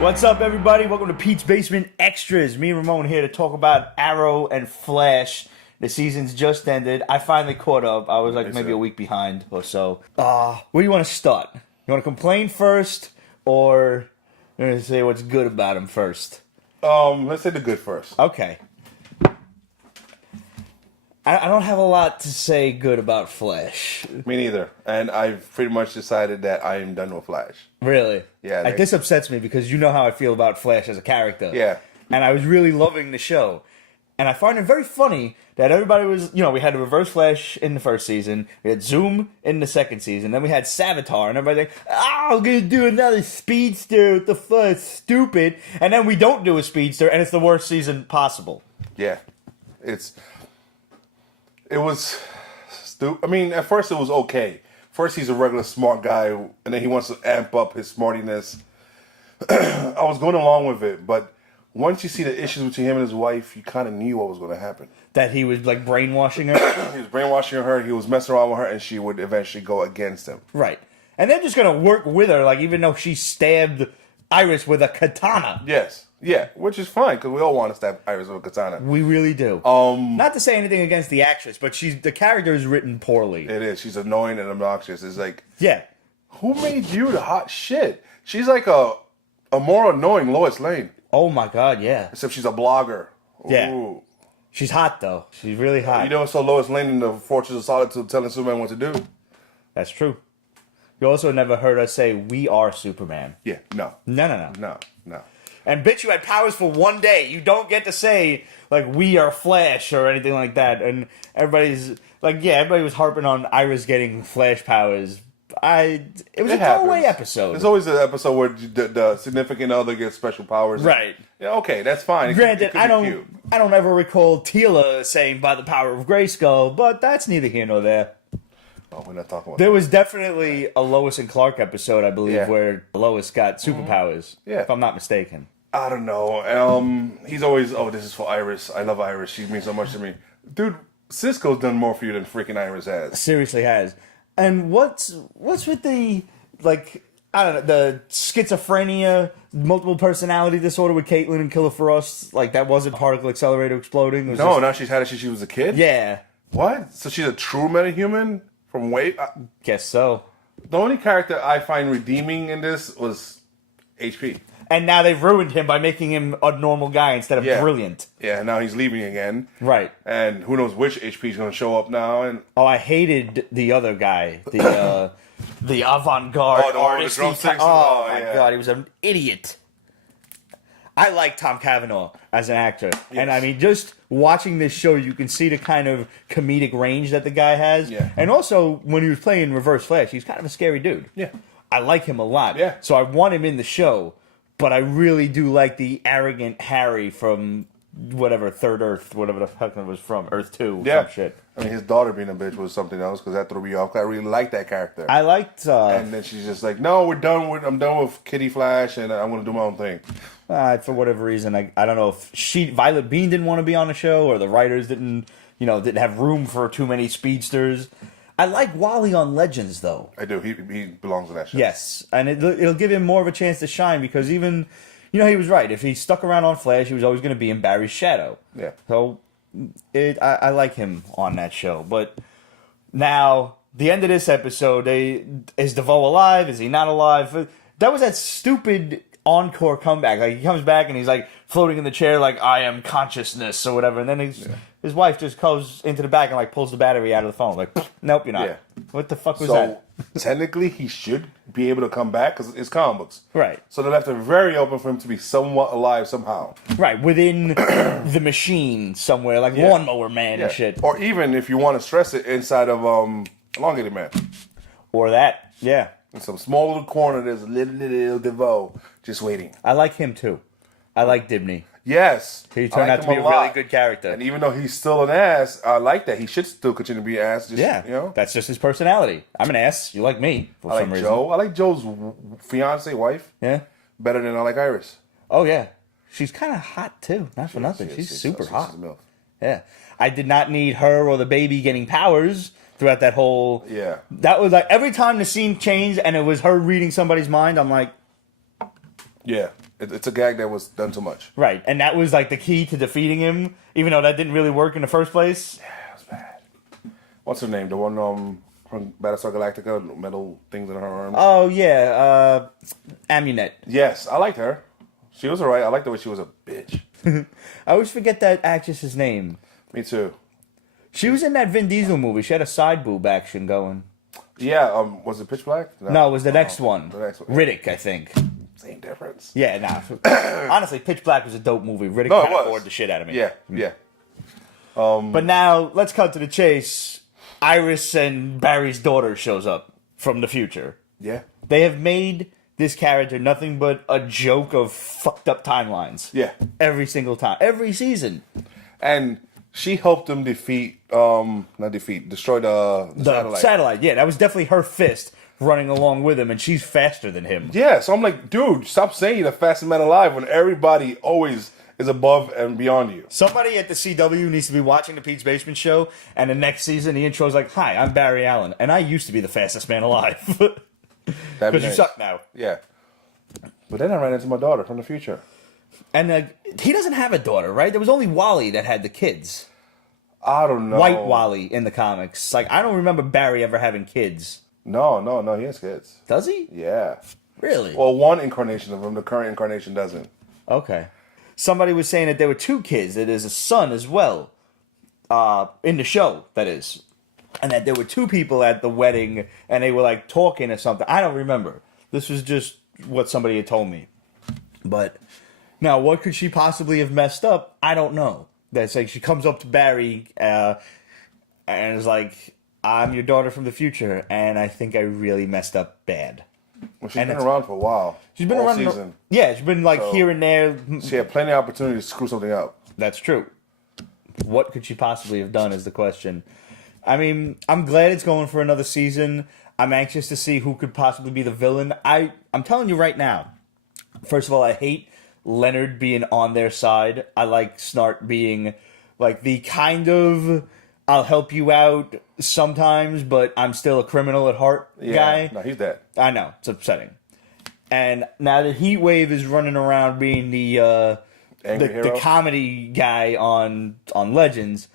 What's up, everybody? Welcome to Pete's Basement Extras. Me and Ramon here to talk about Arrow and Flash. The season's just ended. I finally caught up. I was like maybe a week behind or so. Where do you want to start? You want to complain first, or you want to say what's good about him first? Let's say the good first. Okay. I don't have a lot to say good about Flash. Me neither. And I've pretty much decided that I am done with Flash. Really? Yeah. Like, this upsets me because you know how I feel about Flash as a character. Yeah. And I was really loving the show. And I find it very funny that everybody was, we had Reverse Flash in the first season, we had Zoom in the second season, then we had Savitar, and everybody like, I'm going to do another Speedster, what the fuck, stupid. And then we don't do a Speedster, and it's the worst season possible. Yeah. It was stupid. I mean, at first it was okay. First he's a regular smart guy, and then he wants to amp up his smartiness. I was going along with it, but once you see the issues between him and his wife, you kind of knew what was going to happen. That he was, like, brainwashing her? He was brainwashing her, he was messing around with her, and she would eventually go against him. Right. And they're just going to work with her, like, even though she stabbed Iris with a katana. Yes. Yeah, which is fine, because we all want to stab Iris with a katana. We really do. Not to say anything against the actress, but the character is written poorly. It is. She's annoying and obnoxious. It's like, yeah. Who made you the hot shit? She's like a more annoying Lois Lane. Oh my god, yeah. Except she's a blogger. Yeah. Ooh. She's hot, though. She's really hot. You never saw Lois Lane in the Fortress of Solitude telling Superman what to do. That's true. You also never heard us say, we are Superman. Yeah, no. No. And bitch, you had powers for one day. You don't get to say, like, we are Flash or anything like that. And everybody's, like, yeah, everybody was harping on Iris getting Flash powers. It was a throwaway episode. There's always an episode where the significant other gets special powers. Right. Yeah, okay, that's fine. Granted, I don't ever recall Teela saying by the power of Grayskull, but that's neither here nor there. Oh, we're not talking about There was definitely a Lois and Clark episode, I believe, where Lois got superpowers. Yeah. If I'm not mistaken. I don't know. He's always, this is for Iris. I love Iris. She means so much to me. Dude, Cisco's done more for you than freaking Iris has. Seriously has. And what's with the, like, I don't know, the schizophrenia, multiple personality disorder with Caitlin and Killer Frost? Like, that wasn't particle accelerator exploding? It was now she's had it since she was a kid? Yeah. What? So she's a true metahuman? From way... Guess so. The only character I find redeeming in this was HP. And now they've ruined him by making him a normal guy instead of brilliant. Yeah, now he's leaving again. Right. And who knows which HP is going to show up now. And I hated the other guy. The avant-garde artist. The drumsticks. Oh, my God. He was an idiot. I like Tom Cavanaugh as an actor. Yes. And, I mean, just watching this show, you can see the kind of comedic range that the guy has. Yeah. And also, when he was playing Reverse Flash, he's kind of a scary dude. Yeah. I like him a lot. Yeah. So I want him in the show, but I really do like the arrogant Harry from whatever, Third Earth, whatever the fuck it was from, Earth 2, some shit. I mean, his daughter being a bitch was something else, because that threw me off. I really liked that character. I liked... and then she's just like, no, we're done. I'm done with Kitty Flash, and I'm going to do my own thing. For whatever reason, I don't know if Violet Bean didn't want to be on the show, or the writers didn't have room for too many speedsters. I like Wally on Legends, though. I do. He belongs in that show. Yes, and it'll give him more of a chance to shine, because even, he was right. If he stuck around on Flash, he was always going to be in Barry's shadow. Yeah. So, I like him on that show. But now, the end of this episode, is DeVoe alive? Is he not alive? That was that stupid encore comeback. Like, he comes back and he's like floating in the chair like, I am consciousness or whatever, and then his wife just goes into the back and like pulls the battery out of the phone like, nope, you're not. Yeah. What the fuck was that? Technically he should be able to come back because it's comic books, right? So they left it very open for him to be somewhat alive somehow, right, within the machine somewhere, like Lawnmower Man and shit, or even if you want to stress it, inside of Elongated Man, or that in some small little corner, there's a little DeVoe just waiting. I like him too. I like Dibney. Yes. He turned out to be a really good character. And even though he's still an ass, I like that. He should still continue to be an ass. Just, that's just his personality. I'm an ass. You like me for some reason. I like Joe's fiance wife. Yeah. Better than I like Iris. Oh, yeah. She's kind of hot, too. Not for nothing. She's super hot. Yeah. I did not need her or the baby getting powers throughout that whole... Yeah. That was like, every time the scene changed and it was her reading somebody's mind, I'm like... Yeah. It's a gag that was done too much. Right, and that was like the key to defeating him, even though that didn't really work in the first place. Yeah, it was bad. What's her name? The one from Battlestar Galactica, metal things in her arms. Oh yeah, Amunet. Yes, I liked her. She was alright. I liked the way she was a bitch. I always forget that actress's name. Me too. She was in that Vin Diesel movie. She had a side boob action going. Yeah, was it Pitch Black? No, it was the next one. The next one. Riddick, I think. Same difference. Yeah, nah. Honestly, Pitch Black was a dope movie. Riddick kind of bored the shit out of me. Yeah, yeah. But now, let's cut to the chase. Iris and Barry's daughter shows up from the future. Yeah. They have made this character nothing but a joke of fucked up timelines. Yeah. Every single time. Every season. And she helped them destroy the satellite. Yeah, that was definitely her fist running along with him, and she's faster than him. Yeah, so I'm like, dude, stop saying you're the fastest man alive when everybody always is above and beyond you. Somebody at the CW needs to be watching the Pete's Basement Show, and the next season the intro's like, "Hi, I'm Barry Allen, and I used to be the fastest man alive." Because you suck now. Yeah. But then I ran into my daughter from the future. And he doesn't have a daughter, right? There was only Wally that had the kids. I don't know. White Wally in the comics. Like, I don't remember Barry ever having kids. No, he has kids. Does he? Yeah. Really? Well, one incarnation of him, the current incarnation doesn't. Okay. Somebody was saying that there were two kids. That is a son as well. In the show, that is. And that there were two people at the wedding, and they were, like, talking or something. I don't remember. This was just what somebody had told me. But, now, what could she possibly have messed up? I don't know. That's like, she comes up to Barry, and is like, "I'm your daughter from the future, and I think I really messed up bad." Well, she's been around for a while. She's been around season. Yeah, she's been like here and there. She had plenty of opportunity to screw something up. That's true. What could she possibly have done is the question. I mean, I'm glad it's going for another season. I'm anxious to see who could possibly be the villain. I'm telling you right now. First of all, I hate Leonard being on their side. I like Snart being like the kind of I'll help you out sometimes, but I'm still a criminal at heart guy. No, he's dead. I know. It's upsetting. And now that Heat Wave is running around being the comedy guy on Legends,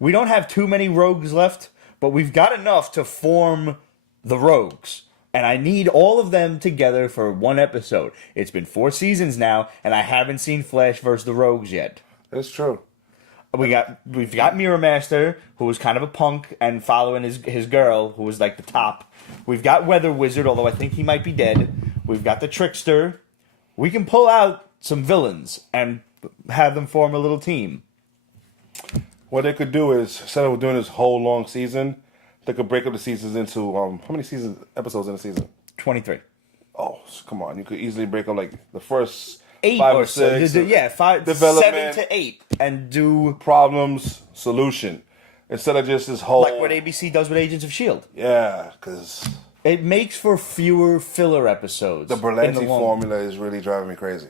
we don't have too many rogues left, but we've got enough to form the rogues. And I need all of them together for one episode. It's been 4 seasons now, and I haven't seen Flash versus the Rogues yet. That's true. We've got Mirror Master, who was kind of a punk and following his girl, who was like the top. We've got Weather Wizard, although I think he might be dead. We've got the Trickster. We can pull out some villains and have them form a little team. What they could do is, instead of doing this whole long season, they could break up the seasons into, how many episodes in a season? 23. Oh, come on. You could easily break up, like, the first 8 5 or or 6. Yeah, 7 to 8. And do problems, solution. Instead of just this whole... like what ABC does with Agents of S.H.I.E.L.D. Yeah, because... it makes for fewer filler episodes. The Berlanti formula is really driving me crazy.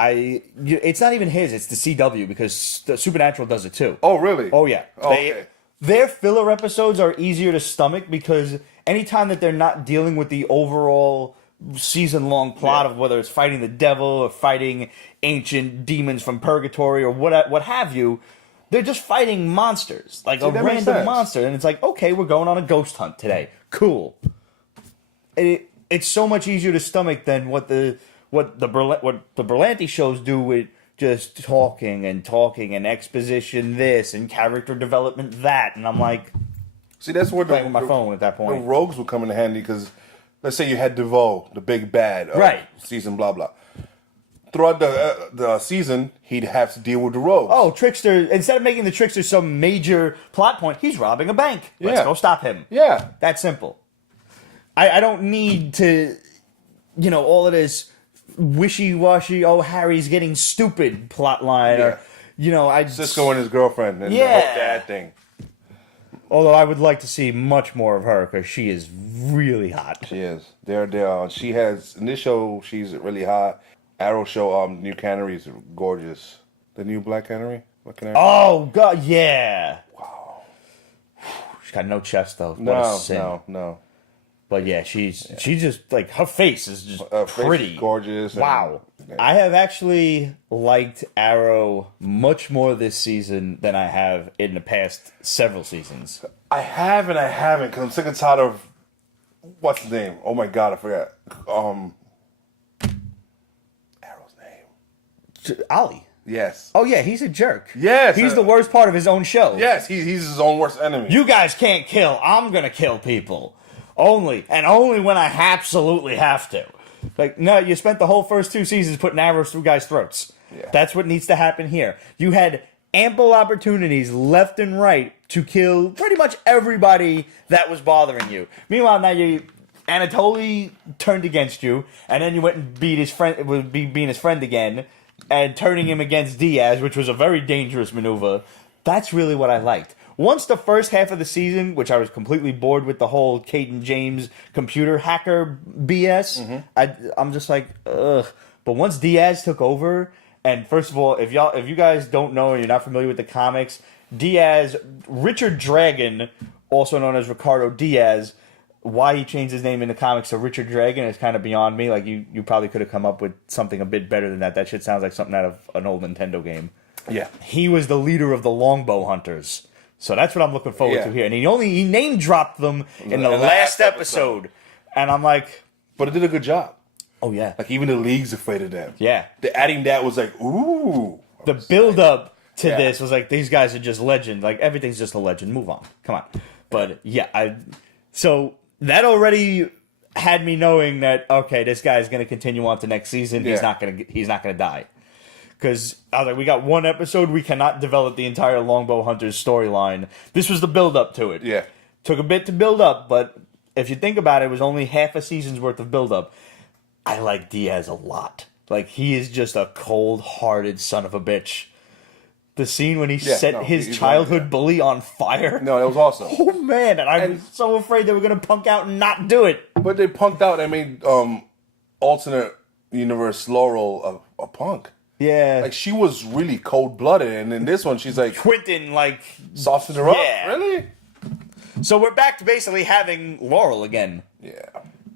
It's not even his, it's the CW, because the Supernatural does it too. Oh, really? Oh, yeah. Oh, okay. Their filler episodes are easier to stomach because anytime that they're not dealing with the overall season-long plot of whether it's fighting the devil or fighting ancient demons from purgatory or what have you, they're just fighting monsters, like a random monster. And it's like, okay, we're going on a ghost hunt today. Cool. It's so much easier to stomach than what the Berlanti shows do with just talking and exposition this and character development that, and I'm like, see, that's where playing with my phone at that point. The rogues would come in handy because, let's say you had DeVoe, the big bad, right? Season blah blah. Throughout the season, he'd have to deal with the rogues. Oh, Trickster! Instead of making the Trickster some major plot point, he's robbing a bank. Let's go stop him. Yeah, that simple. I don't need to, all of this wishy-washy, oh, Harry's getting stupid plotline. Or, Cisco and his girlfriend and the whole dad thing. Although I would like to see much more of her because she is really hot. She is. She has, in this show, she's really hot. Arrow show, New Canary is gorgeous. The new Black Canary? Oh, God, yeah. Wow. She's got no chest, though. No. But yeah, she's just like, her face is just pretty. Face is gorgeous. Wow. game. I have actually liked Arrow much more this season than I have in the past several seasons. I have and I haven't because I'm sick and tired of what's his name? Oh my god, I forgot. Arrow's name. Ollie. Yes. Oh yeah, he's a jerk. Yes. He's the worst part of his own show. Yes, he's his own worst enemy. You guys can't kill. I'm gonna kill people. Only when I absolutely have to. Like, no, you spent the whole first 2 seasons putting arrows through guys' throats. Yeah. That's what needs to happen here. You had ample opportunities left and right to kill pretty much everybody that was bothering you. Meanwhile, now Anatoly turned against you, and then you went and being his friend again, and turning him against Diaz, which was a very dangerous maneuver. That's really what I liked. Once the first half of the season, which I was completely bored with the whole Caden James computer hacker BS, I'm just like, ugh. But once Diaz took over, and first of all, if you guys don't know and you're not familiar with the comics, Richard Dragon, also known as Ricardo Diaz, why he changed his name in the comics to Richard Dragon is kind of beyond me. Like, you probably could have come up with something a bit better than that. That shit sounds like something out of an old Nintendo game. Yeah. He was the leader of the Longbow Hunters. So that's what I'm looking forward to here. And he name dropped them in the last episode. And I'm like... But it did a good job. Oh, yeah. Like, even the league's afraid of them. Yeah. Adding that was like, ooh. The build-up to this was like, these guys are just legend. Like, everything's just a legend. Move on. Come on. But, yeah, so that already had me knowing that, okay, this guy's going to continue on to next season. Yeah. He's not going to die. Because I was like, we got 1 episode, we cannot develop the entire Longbow Hunters storyline. This was the build-up to it. Yeah. Took a bit to build up, but if you think about it, it was only half a season's worth of build-up. I like Diaz a lot. Like, he is just a cold-hearted son of a bitch. The scene when he set his childhood bully on fire. No, that was awesome. Oh, man, and I was so afraid they were going to punk out and not do it. But they punked out and made alternate universe Laurel a punk. Yeah. Like, she was really cold-blooded, and in this one, she's like... Quentin, like... Softened her up? Yeah. Really? So we're back to basically having Laurel again. Yeah.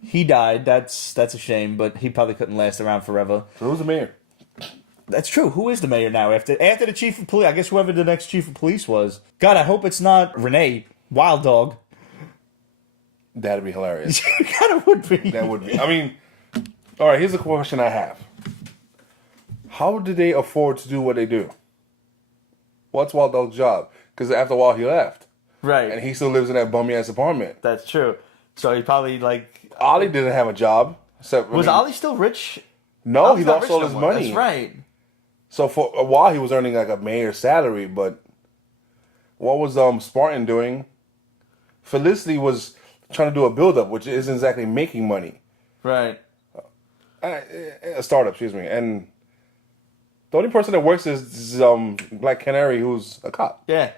He died. That's a shame, but he probably couldn't last around forever. So who's the mayor? That's true. Who is the mayor now? After the chief of police, I guess whoever the next chief of police was. God, I hope it's not Renee, Wild Dog. That'd be hilarious. It kind of would be. That would be. I mean, all right, here's a question I have. How did they afford to do what they do? What's Wild Dog's job? Because after a while, he left. Right. And he still lives in that bummy-ass apartment. That's true. So he probably, like... Ollie didn't have a job. Was Ollie still rich? No, he lost all his money. That's right. So for a while, he was earning like a mayor's salary, but what was Spartan doing? Felicity was trying to do a build-up, which isn't exactly making money. Right. A startup, excuse me. And the only person that works is Black Canary, who's a cop. Yeah.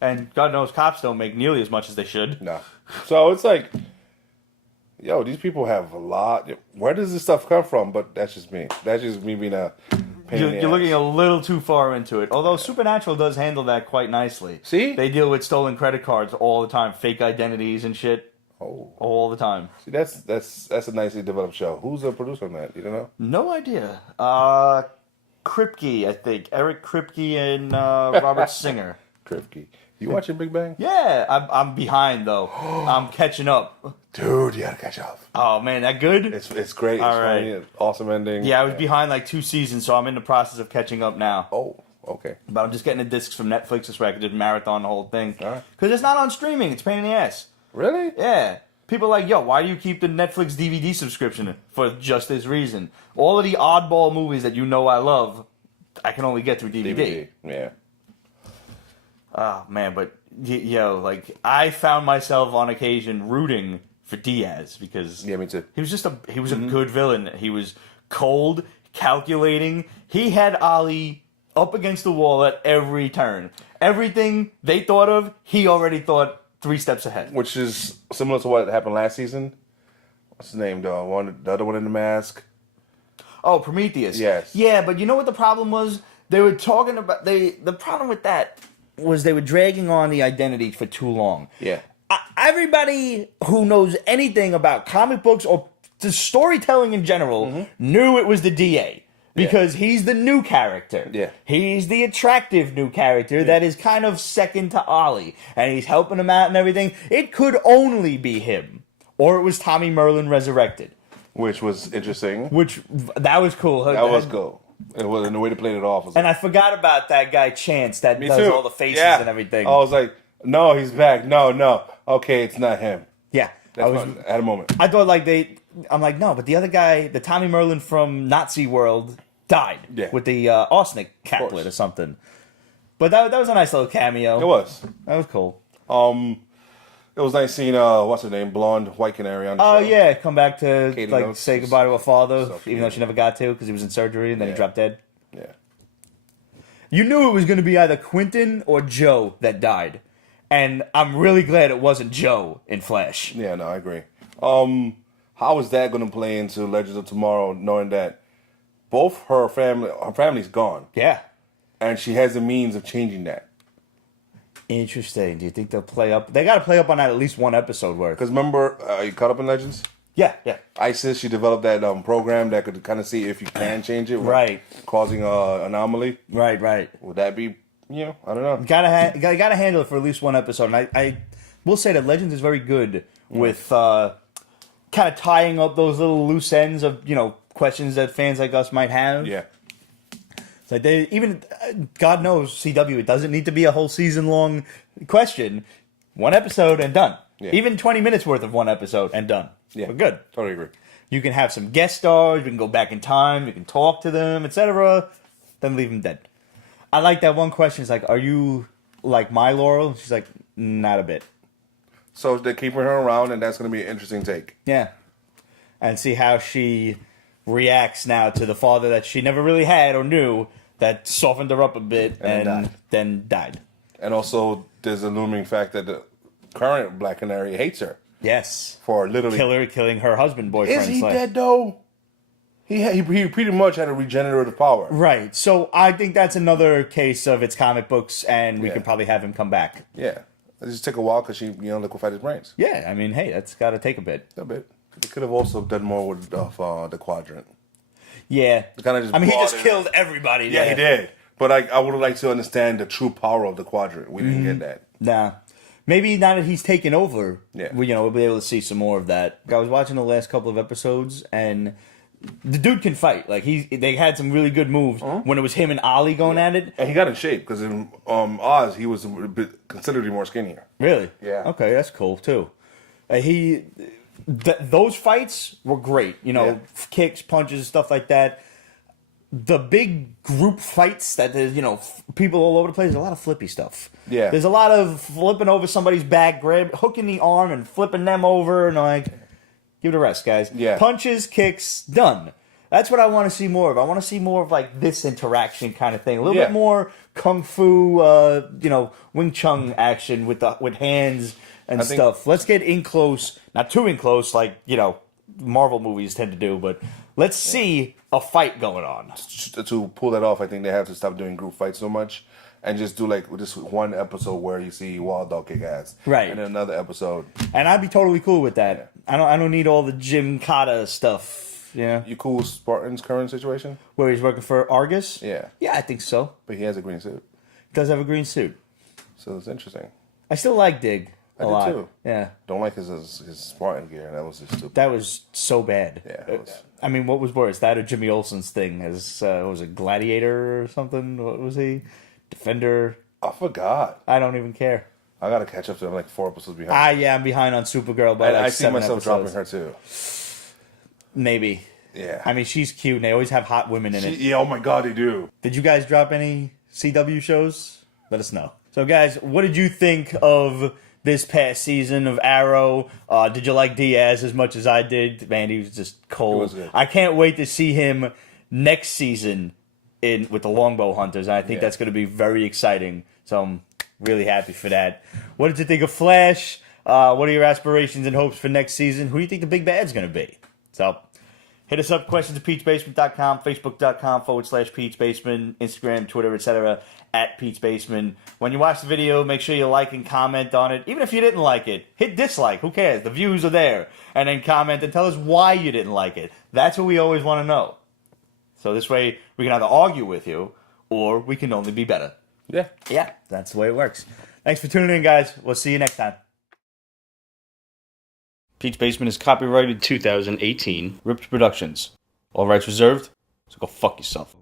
And God knows cops don't make nearly as much as they should. No. So it's like, yo, these people have a lot. Where does this stuff come from? But that's just me. That's just me being a pain in the You're ass. looking a little too far into it. Although Supernatural does handle that quite nicely. See? They deal with stolen credit cards all the time. Fake identities and shit. Oh. All the time. See, that's a nicely developed show. Who's the producer on that? You don't know? No idea. Kripke, I think. Eric Kripke and Robert Singer. Kripke. You watching Big Bang? Yeah, I'm behind though. I'm catching up. Dude, you gotta catch up. Oh man, that good? It's great. All it's right. funny. It's awesome ending. Yeah, I was behind like 2 seasons, so I'm in the process of catching up now. Oh, okay. But I'm just getting the discs from Netflix this way. I could just marathon the whole thing. All right. Because it's not on streaming. It's a pain in the ass. Really? Yeah. People are like, yo, why do you keep the Netflix DVD subscription? For just this reason. All of the oddball movies that you know I love, I can only get through DVD. Yeah. Oh, man, but, yo, like, I found myself on occasion rooting for Diaz because... Yeah, me too. He was just a good villain. He was cold, calculating. He had Ollie up against the wall at every turn. Everything they thought of, he already thought 3 steps ahead. Which is similar to what happened last season. What's his name, though? The other one in the mask. Oh, Prometheus. Yes. Yeah, but you know what the problem was? They were talking about... The problem with that was they were dragging on the identity for too long. Yeah. Everybody who knows anything about comic books or the storytelling in general knew it was the DA. Because he's the new character. Yeah. He's the attractive new character that is kind of second to Ollie. And he's helping him out and everything. It could only be him. Or it was Tommy Merlin resurrected. Which was interesting. That was cool. That was cool. It was, and the way they played it off was And I forgot about that guy Chance that does too. all the faces and everything. I was like, no, he's back. No. Okay, it's not him. Yeah. I had a moment. I thought I'm like, no, but the other guy, the Tommy Merlin from Nazi World, died with the arsenic caplet or something. But that was a nice little cameo. It was. That was cool. It was nice seeing what's her name, blonde white canary on the show. Oh yeah, come back to Katie like Notes say goodbye to her father, stuff, even though she never got to because he was in surgery and then he dropped dead. Yeah. You knew it was going to be either Quentin or Joe that died, and I'm really glad it wasn't Joe in Flash. Yeah, no, I agree. How is that going to play into Legends of Tomorrow, knowing that both her family's gone, and she has the means of changing that? Interesting. Do you think they'll play up? They got to play up on that at least one episode worth. Because remember, you caught up in Legends? Yeah. ISIS, she developed that program that could kind of see if you can change it, right? Causing an anomaly, right. Would that be, I don't know. Gotta handle it for at least one episode. And I will say that Legends is very good with kind of tying up those little loose ends of questions that fans like us might have. Yeah. Like God knows, CW, it doesn't need to be a whole season-long question. One episode and done. Yeah. Even 20 minutes worth of one episode and done. Yeah. We're good. Totally agree. You can have some guest stars, you can go back in time, you can talk to them, etc. Then leave them dead. I like that one question. It's like, are you like my Laurel? She's like, not a bit. So they're keeping her around, and that's going to be an interesting take. Yeah. And see how she reacts now to the father that she never really had or knew, that softened her up a bit and then died. And also, there's a looming fact that the current Black Canary hates her. Yes. For literally killing her husband, boyfriend. Is he dead, though? He pretty much had a regenerative power. Right. So I think that's another case of it's comic books, and we can probably have him come back. Yeah. It just took a while because she, liquefied his brains. Yeah. I mean, hey, that's got to take a bit. A bit. They could have also done more with the Quadrant. Yeah. Just he just killed everybody there. Yeah, he did. But I would like to understand the true power of the Quadrant. We didn't get that. Nah. Maybe now that he's taken over, yeah. We'll be able to see some more of that. I was watching the last couple of episodes, and the dude can fight. Like they had some really good moves when it was him and Ollie going at it. And he got in shape because in Oz he was a bit considerably more skinnier. Really? Yeah. Okay, that's cool too. Those fights were great. Kicks, punches, stuff like that. The big group fights that there's, people all over the place. There's a lot of flippy stuff. Yeah. There's a lot of flipping over somebody's back, hooking the arm and flipping them over, and give it a rest, guys. Yeah. Punches, kicks, done. That's what I want to see more of. I want to see more of like this interaction kind of thing. A little bit more kung fu, Wing Chun action with hands and stuff. Let's get in close, not too in close, like Marvel movies tend to do, but let's see a fight going on. To pull that off, I think they have to stop doing group fights so much and just do just one episode where you see Wild Dog kick ass, right? And then another episode. And I'd be totally cool with that. Yeah. I don't need all the Jim Cotta stuff. Yeah. You cool with Spartan's current situation? Where he's working for Argus? Yeah. Yeah, I think so. But he has a green suit. He does have a green suit. So it's interesting. I still like Dig. I do too. Yeah. Don't like his Spartan gear. That was just stupid. That was so bad. Yeah. I mean, what was worse? That or Jimmy Olsen's thing as was it Gladiator or something? What was he? Defender? I forgot. I don't even care. I gotta catch up to him, like 4 episodes behind. I'm behind on Supergirl, but I see myself dropping her too. Maybe. Yeah. I mean, she's cute, and they always have hot women in it. Yeah, oh my god, they do. Did you guys drop any CW shows? Let us know. So, guys, what did you think of this past season of Arrow? Did you like Diaz as much as I did? Man, he was just cold. It was good. I can't wait to see him next season with the Longbow Hunters. And I think that's going to be very exciting. So I'm really happy for that. What did you think of Flash? What are your aspirations and hopes for next season? Who do you think the big bad's going to be? So hit us up, questions at peachbasement.com, facebook.com/peachbasement, Instagram, Twitter, etc. at Pete's Basement. When you watch the video, make sure you like and comment on it. Even if you didn't like it, hit dislike. Who cares? The views are there. And then comment and tell us why you didn't like it. That's what we always want to know. So this way, we can either argue with you, or we can only be better. Yeah. Yeah, that's the way it works. Thanks for tuning in, guys. We'll see you next time. Pete's Basement is copyrighted 2018. Ripped Productions. All rights reserved, so go fuck yourself.